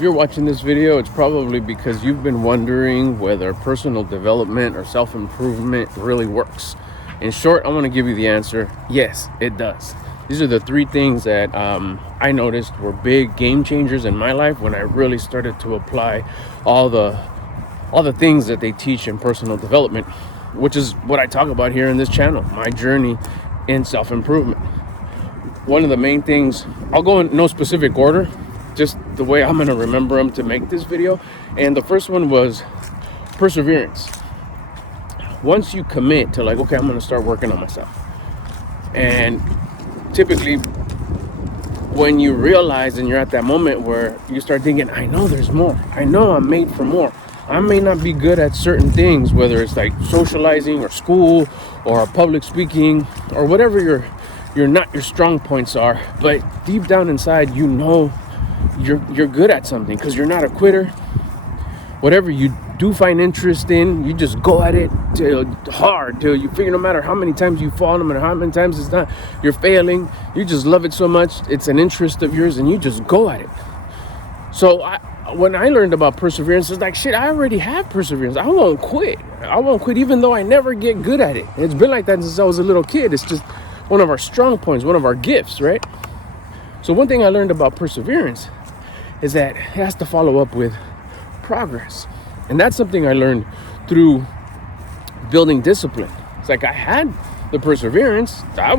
If you're watching this video, it's probably because you've been wondering whether personal development or self-improvement really works. In short, I want to give you the answer. Yes, it does. These are the three things that I noticed were big game changers in my life when I really started to apply all the things that they teach in personal development, which is what I talk about here in this channel, my journey in self-improvement. One of the main things, I'll go in no specific order, just the way I'm going to remember them to make this video. And the first one was perseverance. Once you commit to okay, I'm going to start working on myself. And typically when you realize and you're at that moment where you start thinking, I know there's more. I know I'm made for more. I may not be good at certain things, whether it's like socializing or school or public speaking or whatever your strong points are, but deep down inside, you know you're good at something because you're not a quitter. Whatever you do find interest in, you just go at it till you figure no matter how many times you fall, no matter how many times you're failing, you just love it so much. It's an interest of yours and you just go at it. So when I learned about perseverance, it's like, shit, I already have perseverance. I won't quit even though I never get good at it. It's been like that since I was a little kid. It's just one of our strong points, one of our gifts, right? So one thing I learned about perseverance is that it has to follow up with progress. And that's something I learned through building discipline. It's like I had the perseverance. I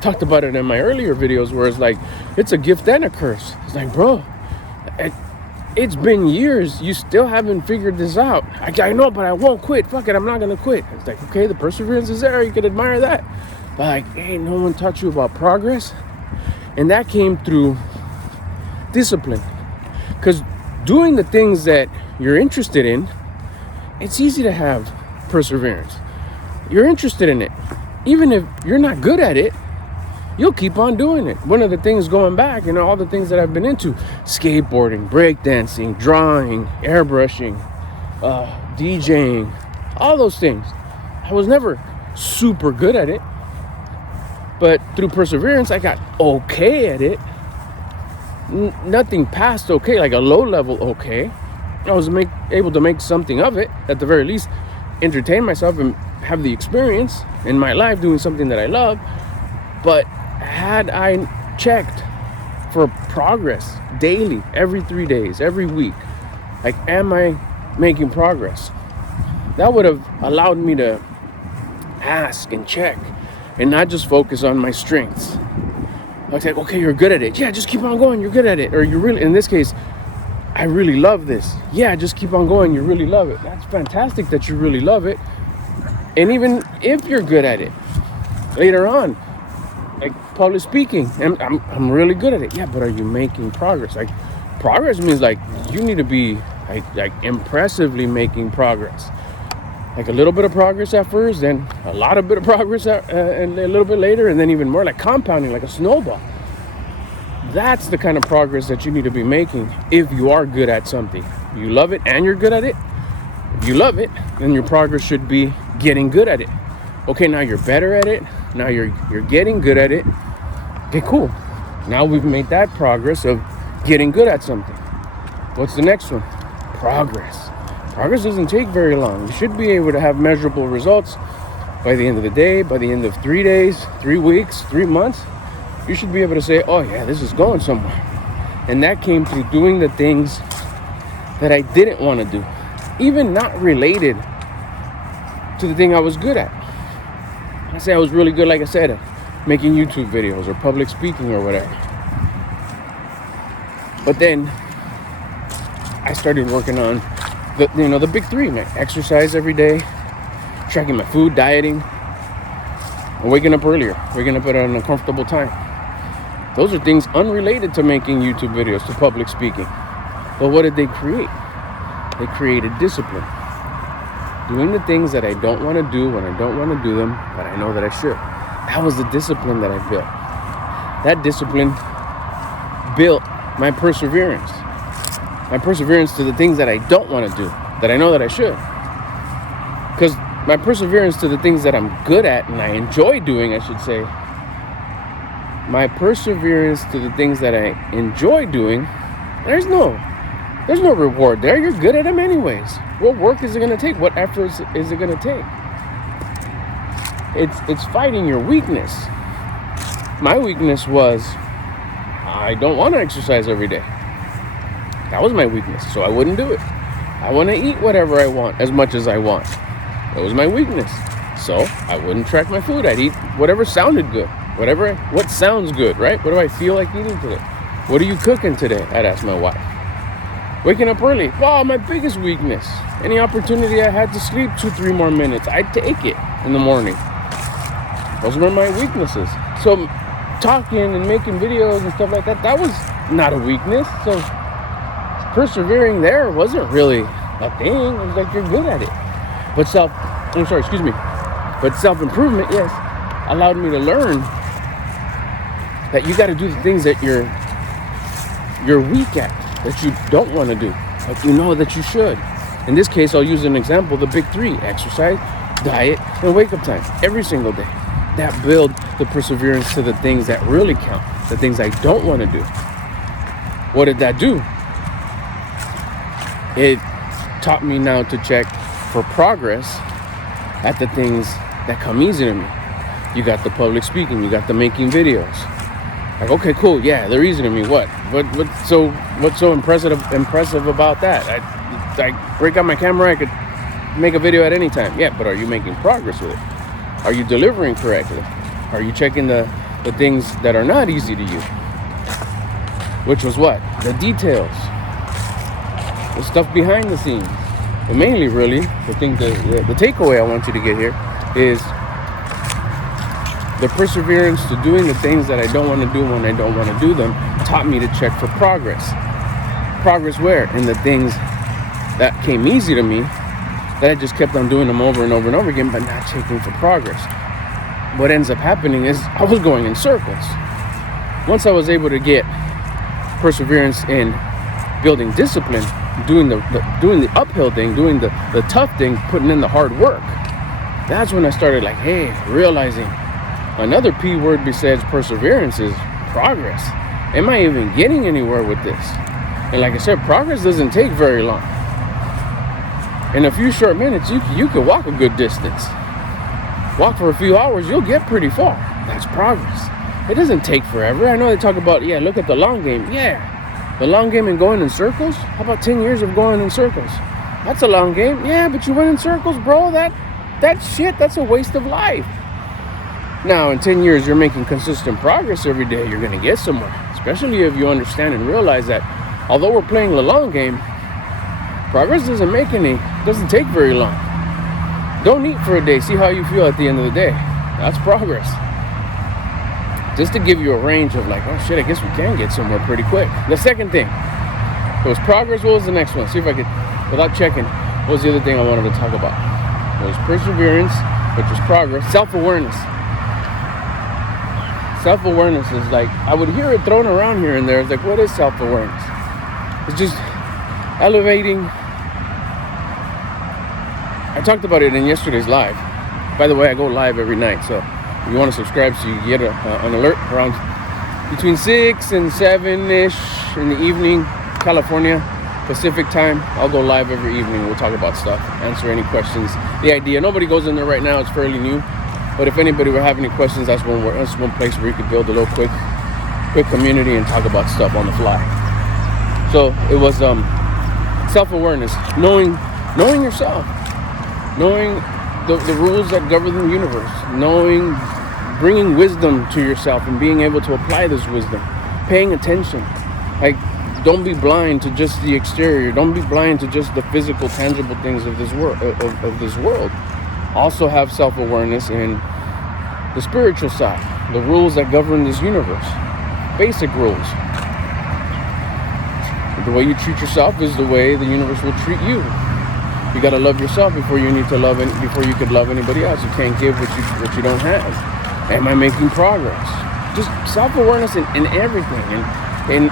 talked about it in my earlier videos where it's like, it's a gift and a curse. It's like, bro, it's been years. You still haven't figured this out. I know, but I won't quit. Fuck it, I'm not going to quit. It's like, okay, the perseverance is there. You can admire that. But like, hey, no one taught you about progress. And that came through discipline. Because doing the things that you're interested in, it's easy to have perseverance. You're interested in it. Even if you're not good at it, you'll keep on doing it. One of the things going back, all the things that I've been into, skateboarding, breakdancing, drawing, airbrushing, DJing, all those things. I was never super good at it. But through perseverance, I got okay at it. Nothing past okay, like a low level okay. I was able to make something of it, at the very least, entertain myself and have the experience in my life doing something that I love. But had I checked for progress daily, every 3 days, every week, like, am I making progress? That would have allowed me to ask and check and not just focus on my strengths. I was like, okay, you're good at it. Yeah, just keep on going. You're good at it. Or you're really, in this case, I really love this. Yeah, just keep on going. You really love it. That's fantastic that you really love it. And even if you're good at it, later on, like public speaking, I'm really good at it. Yeah, but are you making progress? Like, progress means like you need to be like impressively making progress. Like a little bit of progress at first, then a lot of bit of progress and a little bit later, and then even more, like compounding, like a snowball. That's the kind of progress that you need to be making if you are good at something. You love it and you're good at it. If you love it, then your progress should be getting good at it. Okay, now you're better at it. Now you're getting good at it. Okay, cool. Now we've made that progress of getting good at something. What's the next one? Progress. Progress doesn't take very long. You should be able to have measurable results by the end of the day, by the end of 3 days, 3 weeks, 3 months. You should be able to say, oh yeah, this is going somewhere. And that came through doing the things that I didn't want to do, even not related to the thing I was good at. I say I was really good, like I said, at making YouTube videos or public speaking or whatever. But then I started working on the big three, man. Exercise every day, tracking my food, dieting, and waking up earlier, waking up at an uncomfortable time. Those are things unrelated to making YouTube videos, to public speaking. But what did they create? They created discipline. Doing the things that I don't want to do when I don't want to do them, but I know that I should. That was the discipline that I built. That discipline built my perseverance. My perseverance to the things that I don't want to do, that I know that I should. Because my perseverance to the things that I'm good at and I enjoy doing, I should say, my perseverance to the things that I enjoy doing There's no reward there. You're good at them anyways. What work is it going to take? What efforts is it going to take? It's fighting your weakness. My weakness was I don't want to exercise every day. That was my weakness, so I wouldn't do it. I want to eat whatever I want, as much as I want. That was my weakness. So I wouldn't track my food. I'd eat whatever sounded good. What sounds good, right? What do I feel like eating today? What are you cooking today? I'd ask my wife. Waking up early. Wow, my biggest weakness. Any opportunity I had to sleep 2-3 more minutes, I'd take it in the morning. Those were my weaknesses. So talking and making videos and stuff like that, that was not a weakness. So persevering there wasn't really a thing. It was like, you're good at it. But self-improvement, yes, allowed me to learn that you got to do the things that you're weak at, that you don't want to do, but you know that you should. In this case, I'll use an example, the big 3: exercise, diet, and wake-up time every single day. That build the perseverance to the things that really count, the things I don't want to do. What did that do? It taught me now to check for progress at the things that come easy to me. You got the public speaking, you got the making videos. Like, okay, cool, yeah, they're easy to me. What's so impressive about that? I break out my camera, I could make a video at any time. Yeah, but are you making progress with it? Are you delivering correctly? Are you checking the things that are not easy to you? Which was what? The details. The stuff behind the scenes. But mainly, really, the takeaway I want you to get here is the perseverance to doing the things that I don't want to do when I don't want to do them taught me to check for progress. Progress where? In the things that came easy to me, that I just kept on doing them over and over and over again, but not checking for progress. What ends up happening is I was going in circles. Once I was able to get perseverance in building discipline, doing the uphill thing, doing the tough thing, putting in the hard work, that's when I started realizing another P word besides perseverance is progress. Am I even getting anywhere with this? And like I said, progress doesn't take very long. In a few short minutes, you can walk a good distance. Walk for a few hours, you'll get pretty far. That's progress. It doesn't take forever. I know they talk about, look at the long game. Yeah, the long game and going in circles. How about 10 years of going in circles? That's a long game. Yeah, but you went in circles, bro. That's a waste of life. Now, in 10 years, you're making consistent progress every day. You're going to get somewhere, especially if you understand and realize that although we're playing the long game, progress doesn't take very long. Don't eat for a day. See how you feel at the end of the day. That's progress. Just to give you a range of I guess we can get somewhere pretty quick. The second thing, it was progress. What was the next one? See if I could, without checking, what was the other thing I wanted to talk about? It was perseverance, which was progress. Self-awareness. Self-awareness is I would hear it thrown around here and there. It's what is self-awareness? It's just elevating. I talked about it in yesterday's live. By the way, I go live every night, so if you want to subscribe so you get an alert around between 6 and 7-ish in the evening, California, Pacific time. I'll go live every evening. We'll talk about stuff, answer any questions. The idea, nobody goes in there right now. It's fairly new. But if anybody would have any questions, that's one place where you could build a little quick community and talk about stuff on the fly. So it was self-awareness, knowing yourself, knowing the rules that govern the universe, bringing wisdom to yourself and being able to apply this wisdom, paying attention. Don't be blind to just the exterior. Don't be blind to just the physical, tangible things of this world. Also have self-awareness in the spiritual side, the rules that govern this universe, basic rules. The way you treat yourself is the way the universe will treat you. You got to love yourself before you could love anybody else. You can't give what you don't have. Am I making progress? Just self-awareness in everything, and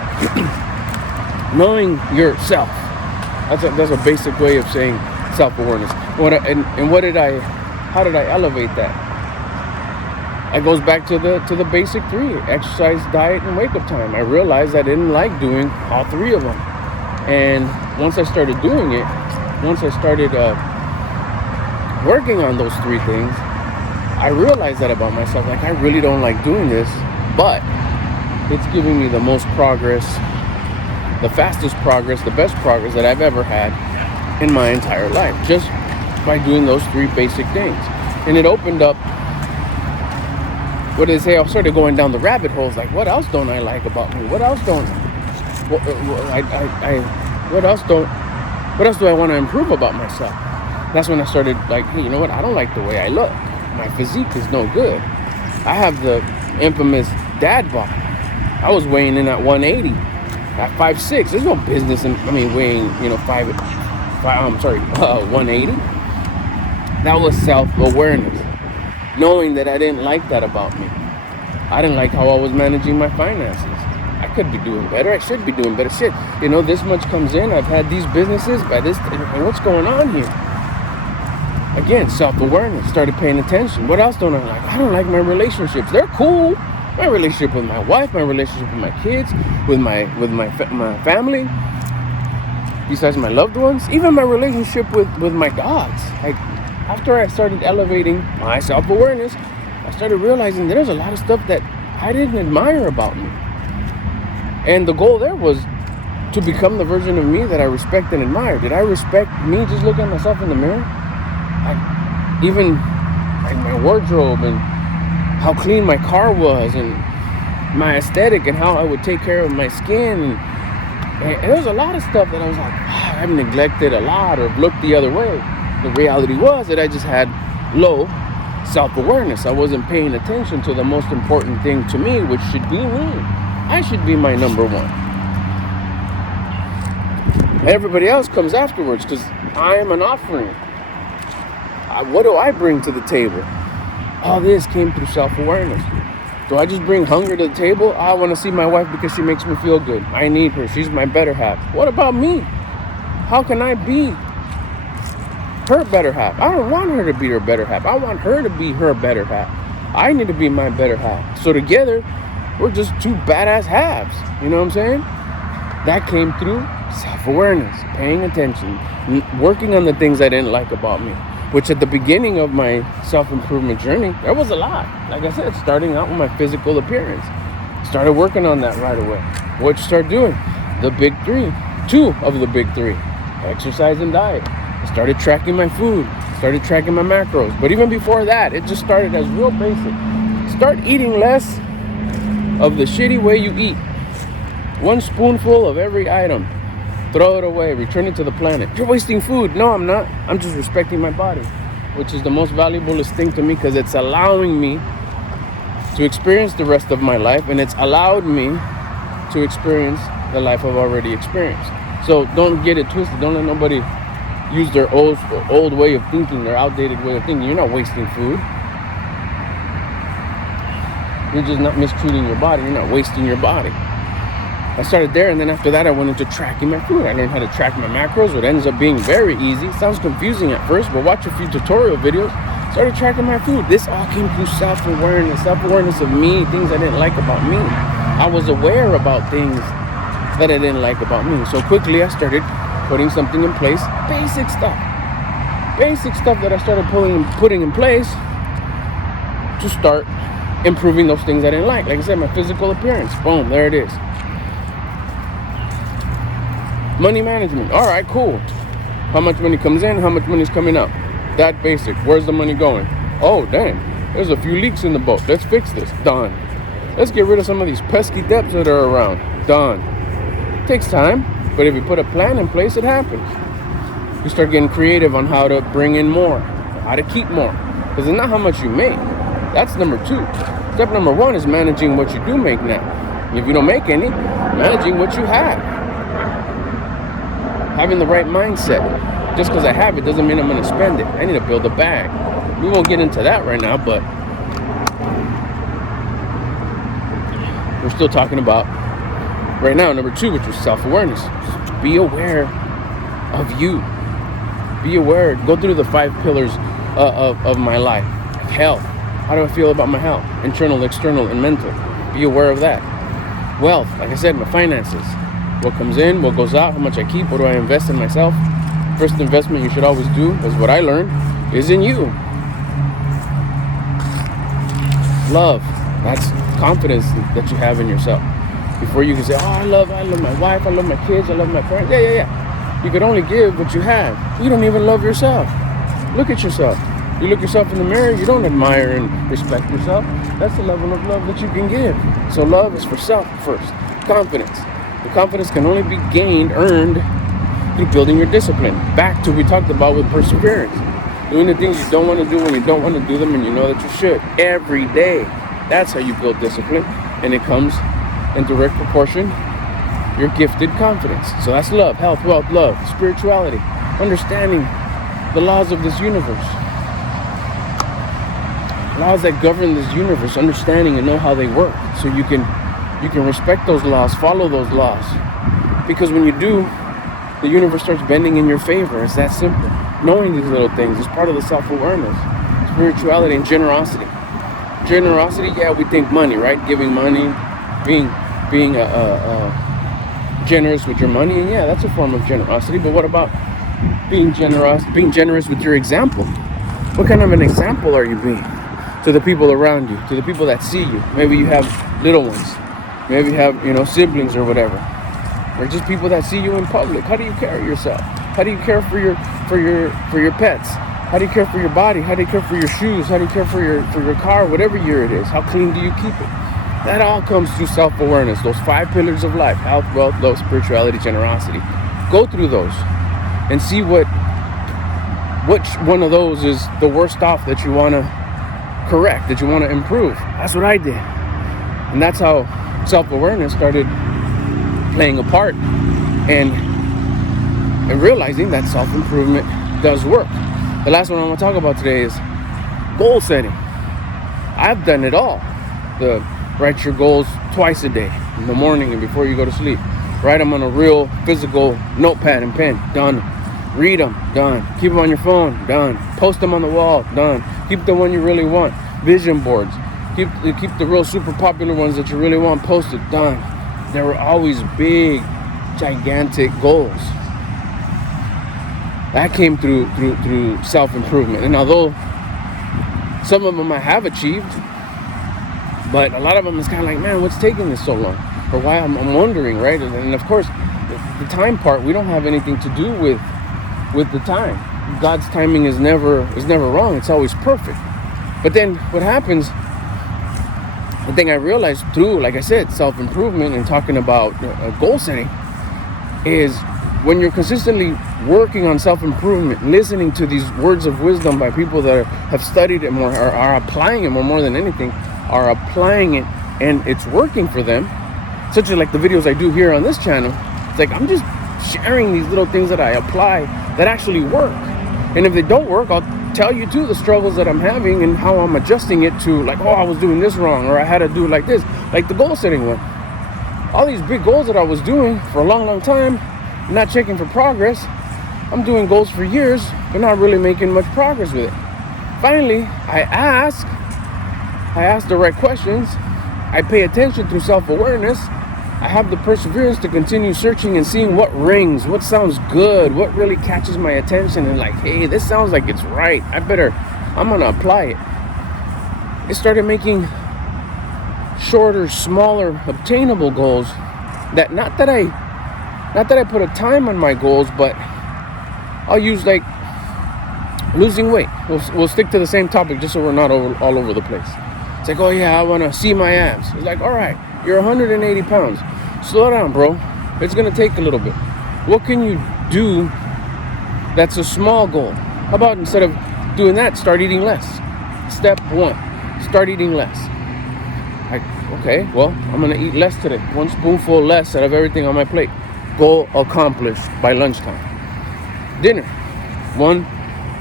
knowing yourself. That's a basic way of saying self-awareness. How did I elevate that? it goes back to the basic three: exercise, diet, and wake up time. I realized I didn't like doing all three of them. And once I started doing it, once I started working on those three things, I realized that about myself. Like, I really don't like doing this, but it's giving me the most progress, the fastest progress, the best progress that I've ever had in my entire life, just by doing those three basic things. And it opened up, what do they say? I started going down the rabbit holes. Like, what else don't I like about me? What else do I want to improve about myself? That's when I started, like, hey, you know what? I don't like the way I look. My physique is no good. I have the infamous dad bod. I was weighing in at 180, at 5'6". There's no business in, weighing, 180. That was self-awareness. Knowing that I didn't like that about me. I didn't like how I was managing my finances. I could be doing better. I should be doing better. Shit, this much comes in. I've had these businesses by this. What's going on here? Again, self-awareness. Started paying attention. What else don't I like? I don't like my relationships. They're cool. My relationship with my wife, my relationship with my kids, with my family, besides my loved ones, even my relationship with my dogs. Like, after I started elevating my self-awareness, I started realizing there's a lot of stuff that I didn't admire about me. And the goal there was to become the version of me that I respect and admire. Did I respect me just looking at myself in the mirror? Even my wardrobe and how clean my car was and my aesthetic and how I would take care of my skin. And there was a lot of stuff that I was like, I've neglected a lot or looked the other way. The reality was that I just had low self-awareness. I wasn't paying attention to the most important thing to me, which should be me. I should be my number one. Everybody else comes afterwards because I am an offering. What do I bring to the table? All this came through self-awareness. Do I just bring hunger to the table? I want to see my wife because she makes me feel good. I need her. She's my better half. What about me? How can I be her better half? I don't want her to be her better half. I want her to be her better half. I need to be my better half. So together, we're just two badass halves. You know what I'm saying? That came through self-awareness, paying attention, working on the things I didn't like about me. Which at the beginning of my self-improvement journey, there was a lot. Like I said, starting out with my physical appearance. Started working on that right away. What you start doing? The big three. Two of the big three. Exercise and diet. I started tracking my food. Started tracking my macros. But even before that, it just started as real basic. Start eating less of the shitty way you eat. One spoonful of every item. Throw it away, return it to the planet. You're wasting food. No, I'm not. I'm just respecting my body, which is the most valuablest thing to me because it's allowing me to experience the rest of my life, and it's allowed me to experience the life I've already experienced. So don't get it twisted. Don't let nobody use their old way of thinking, their outdated way of thinking. You're not wasting food. You're just not mistreating your body. You're not wasting your body. I started there, and then after that I went into tracking my food. I learned how to track my macros, what ends up being very easy. It sounds confusing at first, but watch a few tutorial videos. Started tracking my food. This all came through self-awareness of me, things I didn't like about me. I was aware about things that I didn't like about me. So quickly I started putting something in place, basic stuff that I started putting in place to start improving those things I didn't like. Like I said, my physical appearance, boom, there it is. Money management. All right, cool. How much money comes in? How much money is coming out? That basic. Where's the money going? Oh, damn. There's a few leaks in the boat. Let's fix this. Done. Let's get rid of some of these pesky debts that are around. Done. It takes time, but if you put a plan in place, it happens. You start getting creative on how to bring in more, how to keep more. Because it's not how much you make. That's number 2. Step number 1 is managing what you do make now. If you don't make any, managing what you have. Having the right mindset. Just because I have it doesn't mean I'm going to spend it. I need to build a bag. We won't get into that right now, but we're still talking about right now, number 2, which was self-awareness. Be aware of you. Be aware. Go through the 5 pillars of my life. Health. How do I feel about my health? Internal, external, and mental. Be aware of that. Wealth, like I said, my finances. What comes in, what goes out, how much I keep, what do I invest in myself? First investment you should always do, is what I learned, is in you. Love. That's confidence that you have in yourself. Before you can say, oh, I love my wife, I love my kids, I love my parents. Yeah. You could only give what you have. You don't even love yourself. Look at yourself. You look yourself in the mirror, you don't admire and respect yourself. That's the level of love that you can give. So love is for self first. Confidence. The confidence can only be gained, earned, through building your discipline. Back to what we talked about with perseverance. Doing the things you don't want to do when you don't want to do them and you know that you should. Every day. That's how you build discipline. And it comes in direct proportion, your gifted confidence. So that's love, health, wealth, love, spirituality, understanding the laws of this universe. Laws that govern this universe, understanding and know how they work. So you can respect those laws, follow those laws. Because when you do, the universe starts bending in your favor. It's that simple. Knowing these little things is part of the self-awareness. Spirituality and generosity. Generosity, yeah, we think money, right? Giving money, being generous with your money, and yeah, that's a form of generosity. But what about being generous with your example? What kind of an example are you being to the people around you, to the people that see you? Maybe you have little ones, maybe you have, siblings or whatever, or just people that see you in public. How do you carry yourself? How do you care for your pets? How do you care for your body? How do you care for your shoes? How do you care for your car? Whatever year it is, how clean do you keep it? That all comes through self-awareness. Those 5 pillars of life: health, wealth, love, spirituality, generosity. Go through those and see which one of those is the worst off that you want to correct, that you want to improve. That's what I did. And that's how self-awareness started playing a part and realizing that self-improvement does work. The last one I want to talk about today is goal setting. I've done it all. Write your goals twice a day, in the morning and before you go to sleep. Write them on a real physical notepad and pen. Done. Read them. Done. Keep them on your phone. Done. Post them on the wall. Done. Keep the one you really want. Vision boards. Keep the real super popular ones that you really want posted. Done. There were always big, gigantic goals. That came through self-improvement. And although some of them I have achieved, but a lot of them is kind of like, man, what's taking this so long? Or why I'm wondering, right? And of course, the time part, we don't have anything to do with the time. God's timing is never wrong. It's always perfect. But then what happens, the thing I realized through, like I said, self-improvement and talking about goal setting, is when you're consistently working on self-improvement, listening to these words of wisdom by people that have studied it more, or are applying it more than anything, are applying it and it's working for them, such as like the videos I do here on this channel. It's like I'm just sharing these little things that I apply that actually work. And if they don't work, I'll tell you too the struggles that I'm having and how I'm adjusting it to, like, oh, I was doing this wrong, or I had to do it like this, like the goal setting one. All these big goals that I was doing for a long time, not checking for progress. I'm doing goals for years, but not really making much progress with it. Finally, I ask the right questions. I pay attention through self-awareness. I have the perseverance to continue searching and seeing what rings, what sounds good, what really catches my attention, and like, hey, this sounds like it's right. I'm gonna apply it. It started making shorter, smaller, obtainable goals. Not that I put a time on my goals, but I'll use like losing weight. We'll stick to the same topic just so we're not all over the place. It's like, oh yeah, I want to see my abs. It's like, all right, you're 180 pounds. Slow down, bro. It's going to take a little bit. What can you do that's a small goal? How about instead of doing that, start eating less? Step 1, start eating less. Like, okay, well, I'm going to eat less today. 1 spoonful less out of everything on my plate. Goal accomplished by lunchtime. Dinner, 1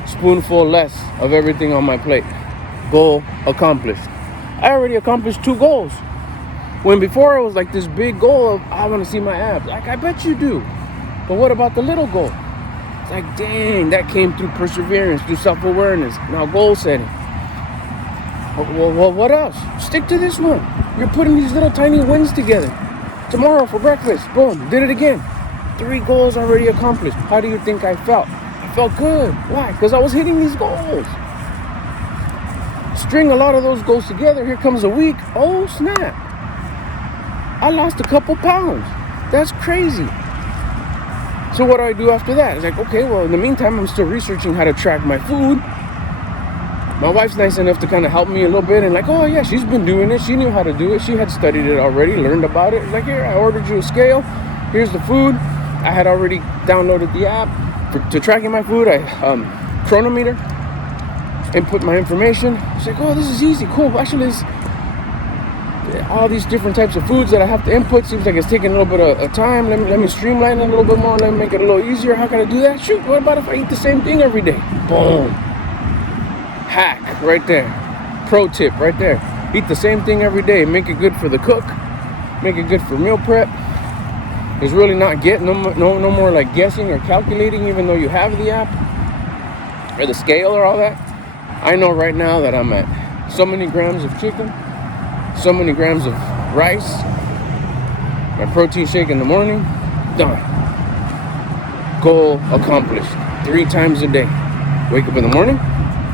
spoonful less of everything on my plate. Goal accomplished. I already accomplished 2 goals. When before it was like this big goal of, I want to see my abs. Like, I bet you do. But what about the little goal? It's like, dang, that came through perseverance, through self-awareness. Now goal setting. Well, what else? Stick to this one. You're putting these little tiny wins together. Tomorrow for breakfast, boom, did it again. 3 goals already accomplished. How do you think I felt? I felt good. Why? Because I was hitting these goals. String a lot of those goals together. Here comes a week. Oh, snap. I lost a couple pounds. That's crazy. So what do I do after that? It's like, okay, well, in the meantime, I'm still researching how to track my food. My wife's nice enough to kind of help me a little bit, and like, oh yeah, she's been doing it. She knew how to do it. She had studied it already, learned about it. Like, here, I ordered you a scale. Here's the food. I had already downloaded the app to tracking my food. I chronometer, input my information. It's like, oh, this is easy, cool. Actually, there's all these different types of foods that I have to input. Seems like it's taking a little bit of time. Let me streamline it a little bit more. Let me make it a little easier. How can I do that? Shoot, what about if I eat the same thing every day? Boom. Hack right there. Pro tip right there. Eat the same thing every day. Make it good for the cook. Make it good for meal prep. There's really not no more like guessing or calculating, even though you have the app or the scale or all that. I know right now that I'm at so many grams of chicken, so many grams of rice, my protein shake in the morning, done. Goal accomplished. 3 times a day. Wake up in the morning,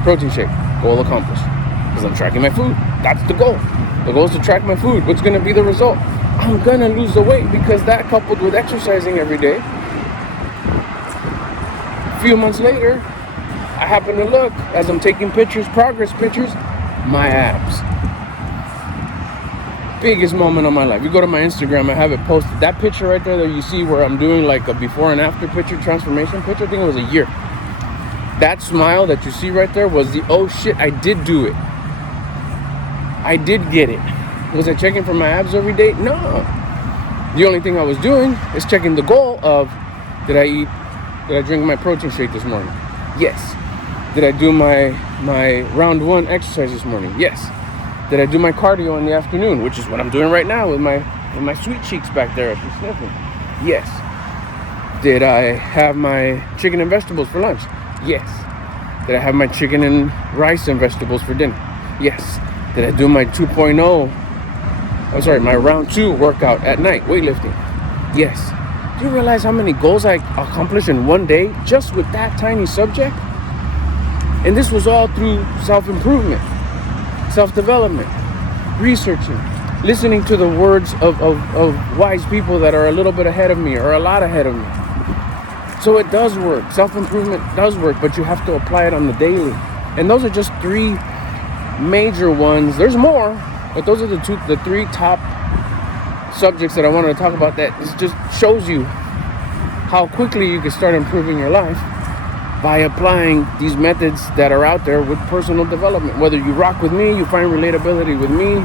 protein shake, goal accomplished. Because I'm tracking my food. That's the goal. The goal is to track my food. What's going to be the result? I'm going to lose the weight, because that, coupled with exercising every day, a few months later, I happen to look, as I'm taking pictures, progress pictures, my abs. Biggest moment of my life. You go to my Instagram, I have it posted. That picture right there that you see where I'm doing like a before and after picture, transformation picture, I think it was a year. That smile that you see right there was the, oh shit, I did do it. I did get it. Was I checking for my abs every day? No. The only thing I was doing is checking the goal of, did I drink my protein shake this morning? Yes. Did I do my round 1 exercise this morning? Yes. Did I do my cardio in the afternoon, which is what I'm doing right now with my sweet cheeks back there as she's sniffing? Yes. Did I have my chicken and vegetables for lunch? Yes. Did I have my chicken and rice and vegetables for dinner? Yes. Did I do my my round 2 workout at night, weightlifting? Yes. Do you realize how many goals I accomplished in one day just with that tiny subject? And this was all through self-improvement, self-development, researching, listening to the words of wise people that are a little bit ahead of me or a lot ahead of me. So it does work. Self-improvement does work, but you have to apply it on the daily. And those are just 3 major ones. There's more, but those are the 3 top subjects that I wanted to talk about, that just shows you how quickly you can start improving your life by applying these methods that are out there with personal development. Whether you rock with me, you find relatability with me,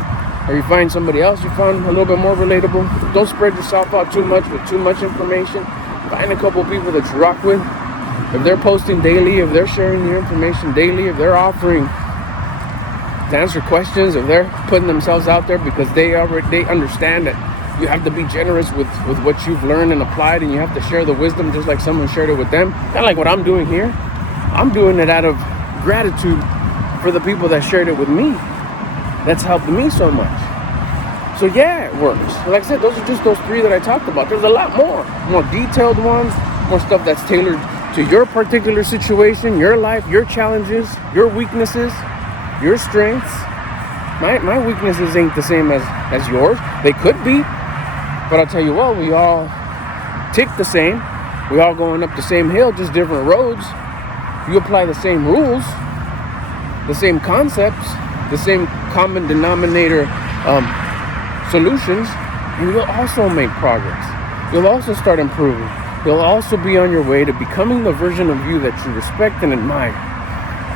or you find somebody else you find a little bit more relatable. Don't spread yourself out too much with too much information. Find a couple people that you rock with. If they're posting daily, if they're sharing your information daily, if they're offering to answer questions, if they're putting themselves out there because they understand that you have to be generous with what you've learned and applied, and you have to share the wisdom just like someone shared it with them. Kind of like what I'm doing here. I'm doing it out of gratitude for the people that shared it with me. That's helped me so much. So yeah, it works. Like I said, those are just those 3 that I talked about. There's a lot more detailed ones, more stuff that's tailored to your particular situation, your life, your challenges, your weaknesses, your strengths. My weaknesses ain't the same as yours. They could be, but I'll tell you what, we all tick the same. We all going up the same hill, just different roads. You apply the same rules, the same concepts, the same common denominator solutions, and you'll also make progress. You'll also start improving. You'll also be on your way to becoming the version of you that you respect and admire.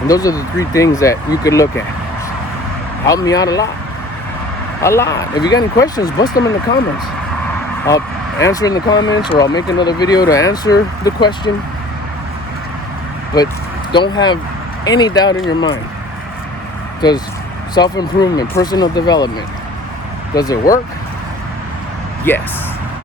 And those are the 3 things that you could look at. Help me out a lot. If you got any questions, bust them in the comments. I'll answer in the comments, or I'll make another video to answer the question. But don't have any doubt in your mind. Does self-improvement, personal development, does it work? Yes.